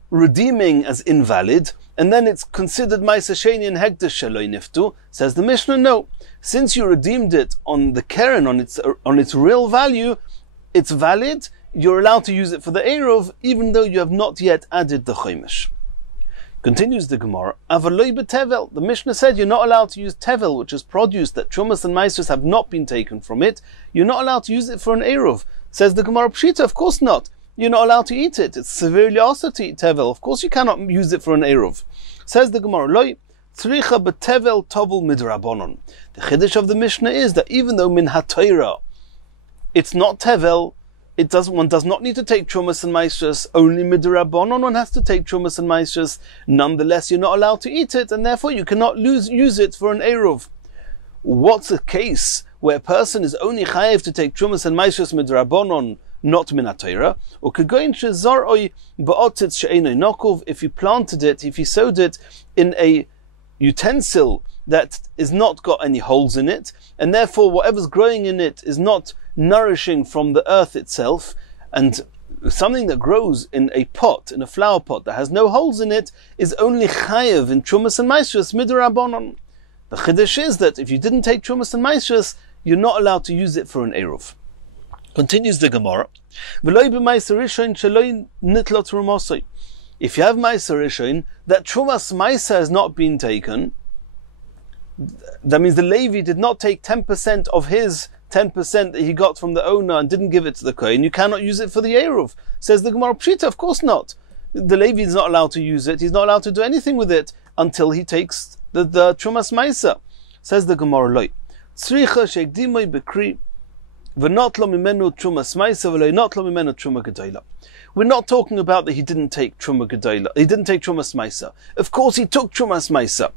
redeeming as invalid, and then it's considered Meiser Sheni and Hektish shaloi niftu. Says the Mishnah, no. Since you redeemed it on the keren, on its real value, it's valid. You're allowed to use it for the Eruv, even though you have not yet added the chomish. Continues the Gemara, Avaloi betevel. The Mishnah said you're not allowed to use tevel, which is produce that Trumas and Meisers have not been taken from it. You're not allowed to use it for an Eruv. Says the Gemara Pshita, of course not. You're not allowed to eat it. It's severely also to eat tevel. Of course you cannot use it for an Eruv. Says the Gemara, Loi, tzricha betevel tovel midrabanon. The chiddush of the Mishnah is that even though min haTorah, it's not tevel, one does not need to take trumas and maishas, only midrabanon one has to take trumas and maishas. Nonetheless, you're not allowed to eat it, and therefore you cannot use it for an Eruv. What's a case where a person is only chayev to take trumas and maishas midrabanon, not min haTorah, or kegoin shezaroi ba'otzitz she'enoi nokov, if you planted it, if you sowed it in a utensil that is not got any holes in it, and therefore whatever's growing in it is not nourishing from the earth itself, and something that grows in a pot, in a flower pot that has no holes in it, is only chayev in trumas and maishas midrabanon. The chiddush is that if you didn't take trumas and maishas, you're not allowed to use it for an Eruv. Continues the Gemara, if you have Meiser Rishon, that Trumas Meiser has not been taken, That means the Levi did not take 10% of his 10% that he got from the owner and didn't give it to the Kohen. You cannot use it for the Eruv. Says the Gemara, Pshita, of course not. The Levi is not allowed to use it. He's not allowed to do anything with it until he takes the Trumas Maisa. Says the Gemara, Loi. Tzricha sheikdimoi bekri v'not lo mimenu Trumas Maisa v'loi not lo mimenu Truma Gedola. We're not talking about that he didn't take Truma Gedola. He didn't take Trumas Maisa. Of course he took Trumas Maisa.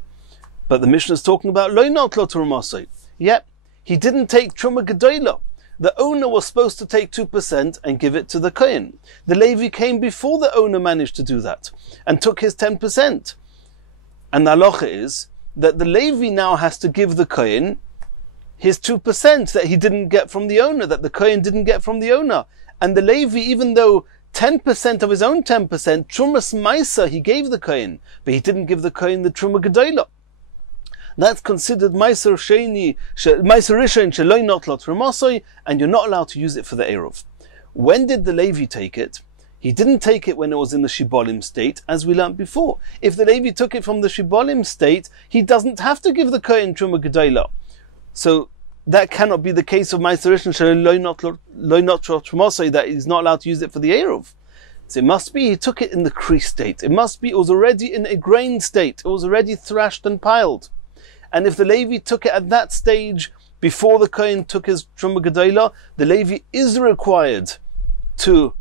But the Mishnah is talking about Loi not lo Trumasoi. Yep, he didn't take Truma Gedola. The owner was supposed to take 2% and give it to the Kohen. The Levi came before the owner managed to do that and took his 10%. And the halacha is that the Levi now has to give the Kohen his 2% that he didn't get from the owner, that the Kohen didn't get from the owner. And the Levi, even though 10% of his own 10%, Trumas Maisa, he gave the Kohen, but he didn't give the Kohen the Truma Gedola. That's considered Meiser Rishon Sheloi Not Lot Ramosoi, and you're not allowed to use it for the Eruv. When did the Levi take it? He didn't take it when it was in the Shibolim state, as we learnt before. If the Levi took it from the Shibolim state, he doesn't have to give the Kohen Truma Gedola. So that cannot be the case of Meiser Rishon Sheloi Not Lot Ramosoi, that he's not allowed to use it for the Eruv. So it must be he took it in the Kri state. It must be it was already in a grain state. It was already thrashed and piled. And if the Levi took it at that stage, before the Kohen took his Truma Gedola, the Levi is required to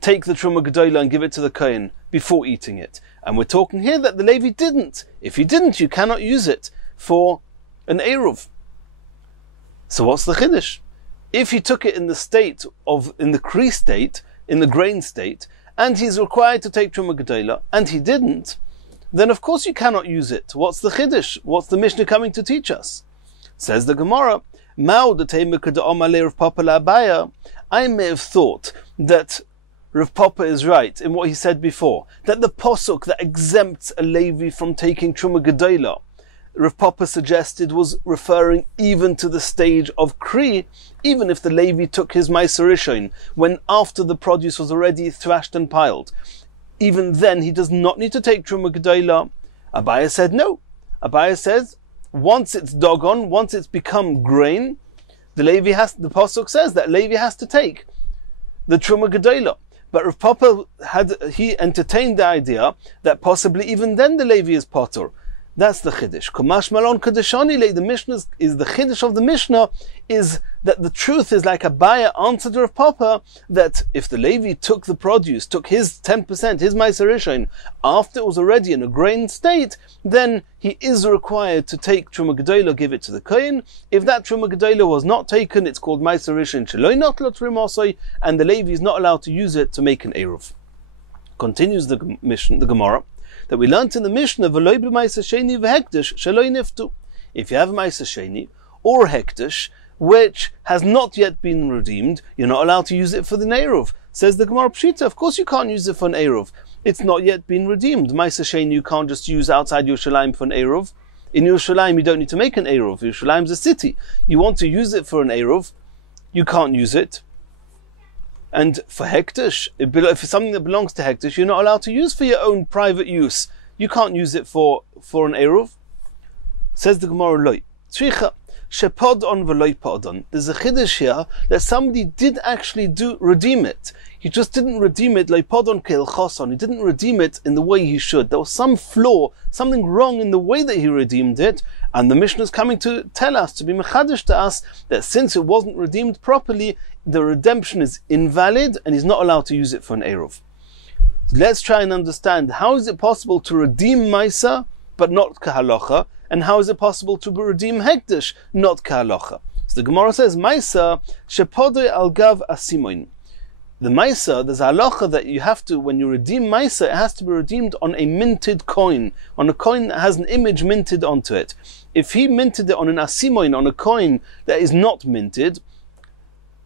take the Truma Gedola and give it to the Kohen before eating it. And we're talking here that the Levi didn't. If he didn't, you cannot use it for an Eruv. So what's the Chiddush? If he took it in the state in the Kri state, in the grain state, and he's required to take Truma Gedola, and he didn't, then of course you cannot use it. What's the Chiddush? What's the Mishnah coming to teach us? Says the Gemara, I may have thought that Rav Papa is right in what he said before, that the posuk that exempts a Levi from taking Truma Gedola, Rav Papa suggested was referring even to the stage of Kri, even if the Levi took his Meiser Rishon, when after the produce was already thrashed and piled. Even then, he does not need to take Truma Gedola. Abaya said no. Abaya says, once it's dogon, once it's become grain, the Pasuk says that Levi has to take the Truma Gedola. But Rav Papa he entertained the idea that possibly even then the Levi is potter. That's the Chiddush. Kumash Malon Kadeshani, the Mishnah is the Chiddush of the Mishnah, is that the truth is like Abaya answered Rav Papa, that if the Levi took the produce, took his 10%, his Meiser Rishon, after it was already in a grain state, then he is required to take Truma Gedola, give it to the Kohen. If that Truma Gedola was not taken, it's called Meiser Rishon Sheloi Not Lot Ramosoi, and the Levi is not allowed to use it to make an Eruv. Continues the Gemara, that we learnt in the Mishnah, if you have a Meiser Sheni or Hektish, which has not yet been redeemed, you're not allowed to use it for the Eruv. Says the Gemara Pshita, of course you can't use it for an Eruv. It's not yet been redeemed. Meiser Sheni you can't just use outside Yerushalayim for an Eruv. In Yerushalayim you don't need to make an Eruv. Yerushalayim is a city. You want to use it for an Eruv, you can't use it. And for Hektish, if it's something that belongs to Hektish, you're not allowed to use for your own private use. You can't use it for an Eruv. Says the Gemara, Loi. Tzricha, shepod on v'loi podon. There's a Chiddush here that somebody did actually redeem it. He just didn't redeem it like podon keil choson. He didn't redeem it in the way he should. There was some flaw, something wrong in the way that he redeemed it. And the Mishnah is coming to tell us, to be mechadish to us, that since it wasn't redeemed properly, the redemption is invalid and he's not allowed to use it for an Eruv. Let's try and understand, how is it possible to redeem Maisa but not Kahalocha, and how is it possible to redeem Hektish not Kahalocha? So the Gemara says, Maisa shepodoi al gav asimoin. The Maisa, there's a halacha that you have to, when you redeem Maisa, it has to be redeemed on a minted coin, on a coin that has an image minted onto it. If he minted it on an asimoin, on a coin that is not minted,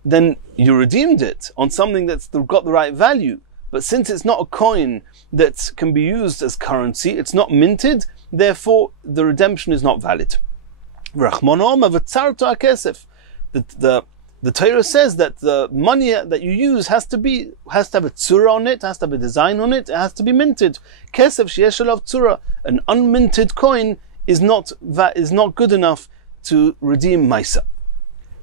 then you redeemed it on something that's got the right value. But since it's not a coin that can be used as currency, it's not minted, therefore the redemption is not valid. The Torah says that the money that you use has to have a tzura on it, has to have a design on it, it has to be minted. Kesef sheyesh alav tzura, an unminted coin is not good enough to redeem Maisa.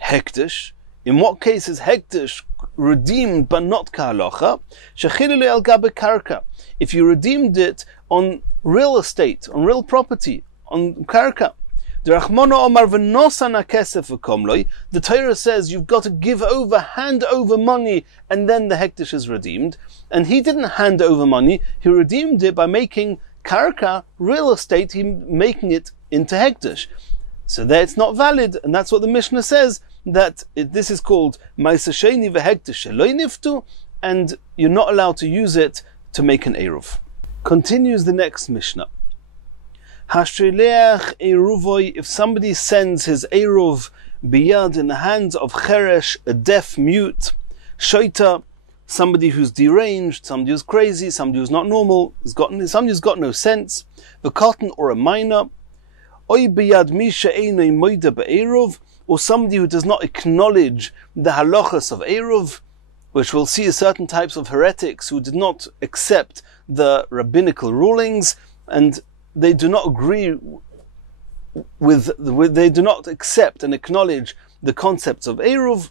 Hektish, in what case is Hektish redeemed but not Kahalocha? Shechilele al gabe karka. If you redeemed it on real estate, on real property, on karka. The Torah says you've got to hand over money, and then the hektish is redeemed. And he didn't hand over money, he redeemed it by making karka, real estate, making it into hektish. So there it's not valid, and that's what the Mishnah says, that this is called Ma'aseh Sheni v'hektish sheloi niftu, and you're not allowed to use it to make an eruv. Continues the next Mishnah. Hashrileach Eiruvoy, if somebody sends his eruv biyad, in the hands of cheresh, a deaf mute, shoita, somebody who's deranged, somebody who's crazy, somebody who's not normal, somebody who's got no sense, the cotton or a minor, oy biyad misha einay moida be'eruv, or somebody who does not acknowledge the halachas of eruv, which we'll see certain types of heretics who did not accept the rabbinical rulings, and they do not agree they do not accept and acknowledge the concepts of eruv.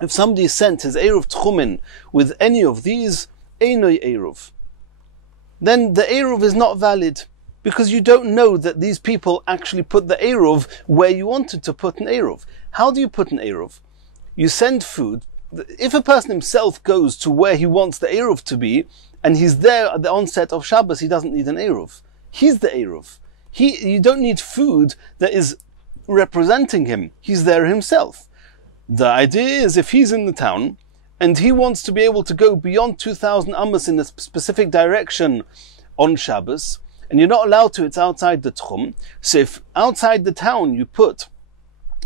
If somebody sent his eruv tchumen with any of these, einoi eruv, then the eruv is not valid, because you don't know that these people actually put the eruv where you wanted to put an eruv. How do you put an eruv? You send food. If a person himself goes to where he wants the eruv to be, and he's there at the onset of Shabbos, he doesn't need an eruv. He's the eruv. You don't need food that is representing him. He's there himself. The idea is, if he's in the town and he wants to be able to go beyond 2,000 amos in a specific direction on Shabbos, and you're not allowed to, it's outside the tchum. So if outside the town you put,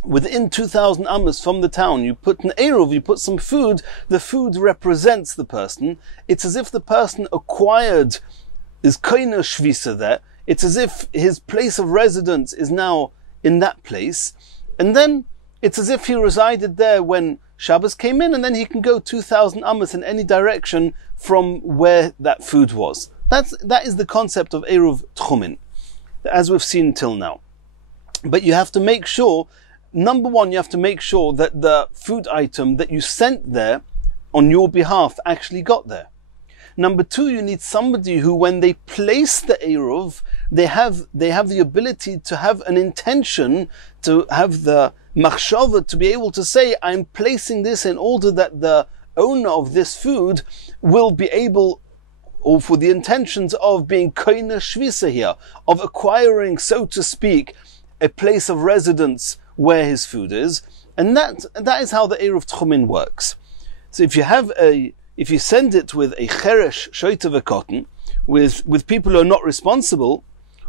within 2,000 amos from the town, you put an eruv, you put some food, the food represents the person. It's as if the person acquired, is koina shvisa there. It's as if his place of residence is now in that place. And then it's as if he resided there when Shabbos came in, and then he can go 2,000 amos in any direction from where that food was. That is the concept of eruv tchumen, as we've seen till now. But you have to make sure, number one, you have to make sure that the food item that you sent there on your behalf actually got there. Number two, you need somebody who, when they place the eruv, they have the ability to have an intention, to have the machshava, to be able to say, I'm placing this in order that the owner of this food will be able, or for the intentions of being koina shvisa here, of acquiring, so to speak, a place of residence where his food is. And that is how the eruv tchumen works. So if you send it with a cheresh shoita cotton, with people who are not responsible,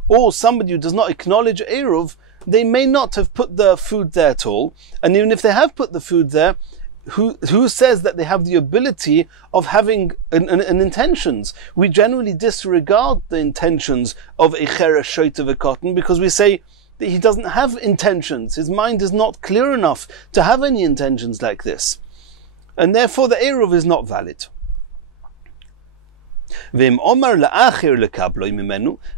or somebody who does not acknowledge eruv, they may not have put the food there at all. And even if they have put the food there, who says that they have the ability of having an intentions? We generally disregard the intentions of a cheresh shoita cotton, because we say that he doesn't have intentions. His mind is not clear enough to have any intentions like this. And therefore the eruv is not valid.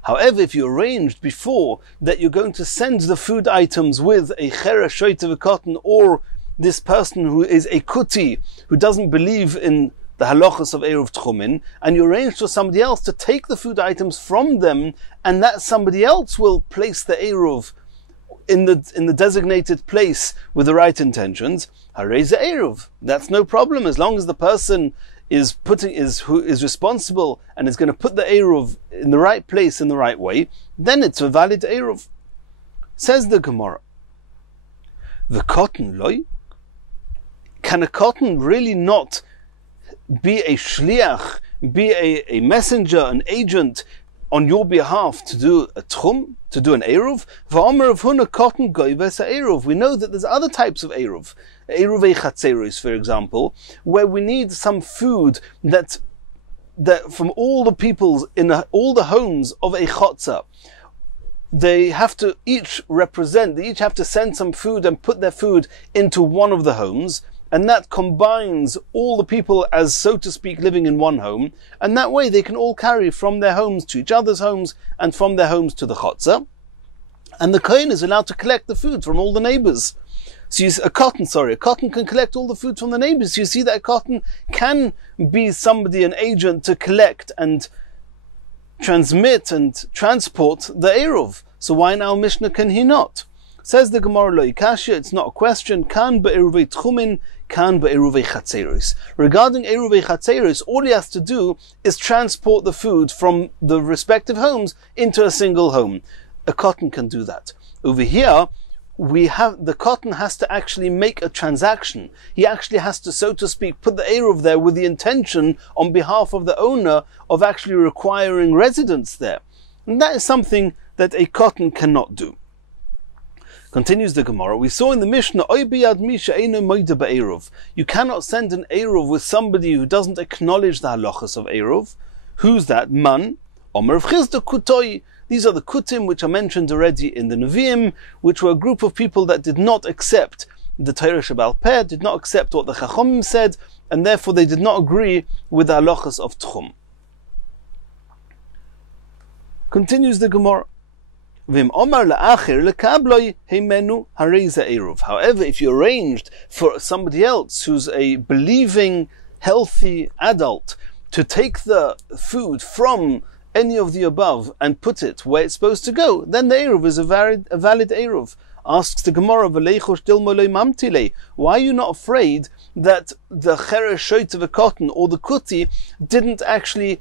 However, if you arranged before that you're going to send the food items with a cheresh shoita cotton, or this person who is a kuti, who doesn't believe in the halachas of eruv tchumen, and you arrange for somebody else to take the food items from them, and that somebody else will place the eruv in the designated place with the right intentions, harei ze eruv. That's no problem, as long as the person who is responsible and is going to put the eruv in the right place in the right way, then it's a valid eruv. Says the Gemara, the cotton loy, can a cotton really not be a shliach, be a messenger, an agent on your behalf to do a tchum, to do an eruv? V'omer of huna cotton goyves eruv. We know that there's other types of eruv, eruvei chatzeros, for example, where we need some food that from all the peoples in all the homes of a chotzer. They have to each have to send some food and put their food into one of the homes, and that combines all the people as, so to speak, living in one home, and that way they can all carry from their homes to each other's homes, and from their homes to the chotzer. And the kohen is allowed to collect the food from all the neighbors. So a cotton can collect all the food from the neighbors. So you see that a cotton can be somebody, an agent, to collect and transmit and transport the Eruv. So why now Mishnah can he not? Says the Gemara lo ikashya, it's not a question. Kan be'eruvei tchumin, kan be'eruvei chatzeros. Regarding eruvei chatzeros, all he has to do is transport the food from the respective homes into a single home. A cotton can do that. Over here, the cotton has to actually make a transaction. He actually has to, so to speak, put the Eruv there with the intention on behalf of the owner of actually requiring residence there. And that is something that a cotton cannot do. Continues the Gemara, we saw in the Mishnah, you cannot send an Eruv with somebody who doesn't acknowledge the halachas of Eruv. Who's that? Man, Omer of Chizda Kutoi. These are the Kutim which are mentioned already in the Nevi'im, which were a group of people that did not accept the Torah Shebal Peh, did not accept what the Chachomim said, and therefore they did not agree with the halachas of Tchum. Continues the Gemara. However, if you arranged for somebody else who's a believing, healthy adult to take the food from any of the above and put it where it's supposed to go, then the Eruv is a valid Eruv. Asks the Gemara, why are you not afraid that the Cheresh Shoit of a cotton or the Kuti didn't actually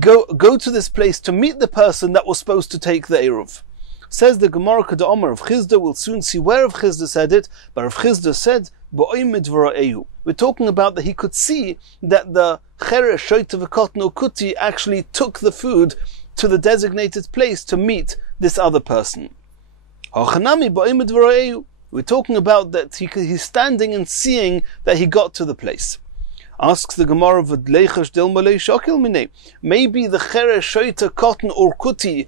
go to this place to meet the person that was supposed to take the Eruv? Says the Gemara, Kada Omer of Chizda, we'll soon see where of Chizda said it, but of Chizda said, we're talking about that he could see that the Cheresh Shoit of a cotton or Kuti actually took the food to the designated place to meet this other person. We're talking about that he's standing and seeing that he got to the place. Asks the Gemara, maybe the Cheresh Shoit cotton or Kuti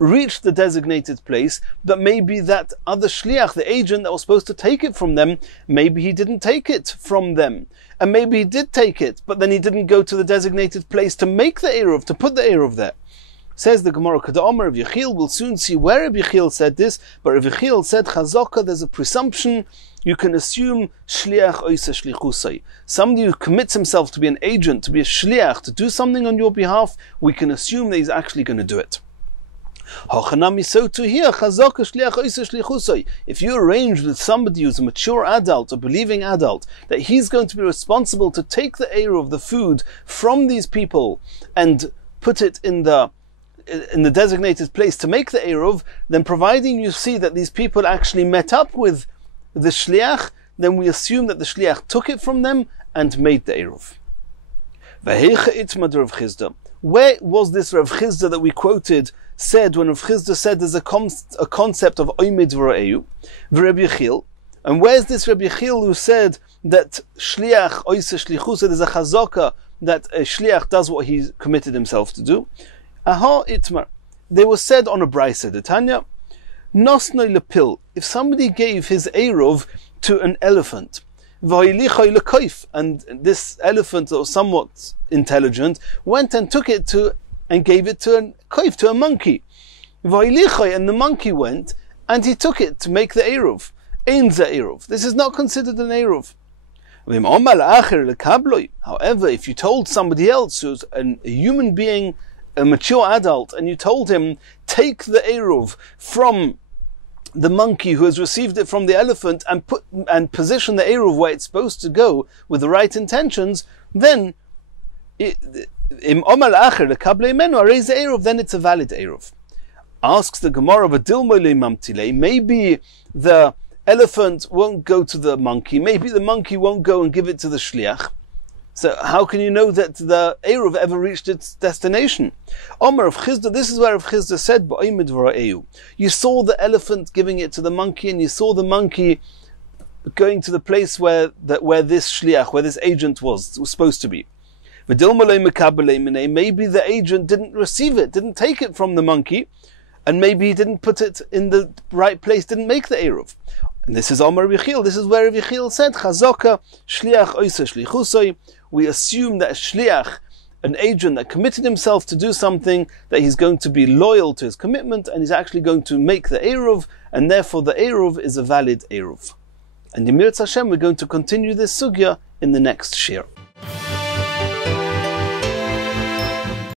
reached the designated place, but maybe that other shliach, the agent that was supposed to take it from them, maybe he didn't take it from them. And maybe he did take it, but then he didn't go to the designated place to make the Eruv, to put the Eruv there. Says the Gemara, Kada Omer of Yechiel, we'll soon see where Rabbi Yechiel said this, but Rabbi Yechiel said, Chazaka, there's a presumption, you can assume shliach oisa shlichusai. Somebody who commits himself to be an agent, to be a shliach, to do something on your behalf, we can assume that he's actually going to do it. So to here, if you arrange with somebody who's a mature adult, a believing adult, that he's going to be responsible to take the Eruv, the food, from these people and put it in the designated place to make the Eruv, then providing you see that these people actually met up with the shliach, then we assume that the shliach took it from them and made the Eruv. Where was this Rav Chizda that we quoted said when Rav Chizda said there's a concept of Oimid V'Ra'eyu, Rabbi Yechiel? And where's this Rabbi Yechiel who said that Shliach Oisa Shlichusa, there's a chazaka that a Shliach does what he committed himself to do? Aha Itmar. They were said on a Brisa, the Tanya, Nosnoi Lepil, if somebody gave his Eruv to an elephant, and this elephant, that was somewhat intelligent, went and took it and gave it to a koif, to a monkey. And the monkey went and he took it to make the Eruv. Ein ze Eruv. This is not considered an Eruv. However, if you told somebody else who's a human being, a mature adult, and you told him, take the Eruv from the monkey who has received it from the elephant and position the Eruv where it's supposed to go with the right intentions, then then it's a valid Eruv. Asks the Gemara, maybe the elephant won't go to the monkey, maybe the monkey won't go and give it to the shliach. So how can you know that the Eruv ever reached its destination? Omer of Chizda, this is where Rav Chizda said, you saw the elephant giving it to the monkey, and you saw the monkey going to the place where this shliach, where this agent was supposed to be. Maybe the agent didn't receive it, didn't take it from the monkey, and maybe he didn't put it in the right place, didn't make the Eruv. And this is Omer Rabbi Yechiel, this is where Rabbi Yechiel said, Chazaka, shliach oisa shlichusoi. We assume that shliach an agent that committed himself to do something, that he's going to be loyal to his commitment, and he's actually going to make the Eruv, and therefore the Eruv is a valid Eruv. And Yemirat Hashem, we're going to continue this sugya in the next shir.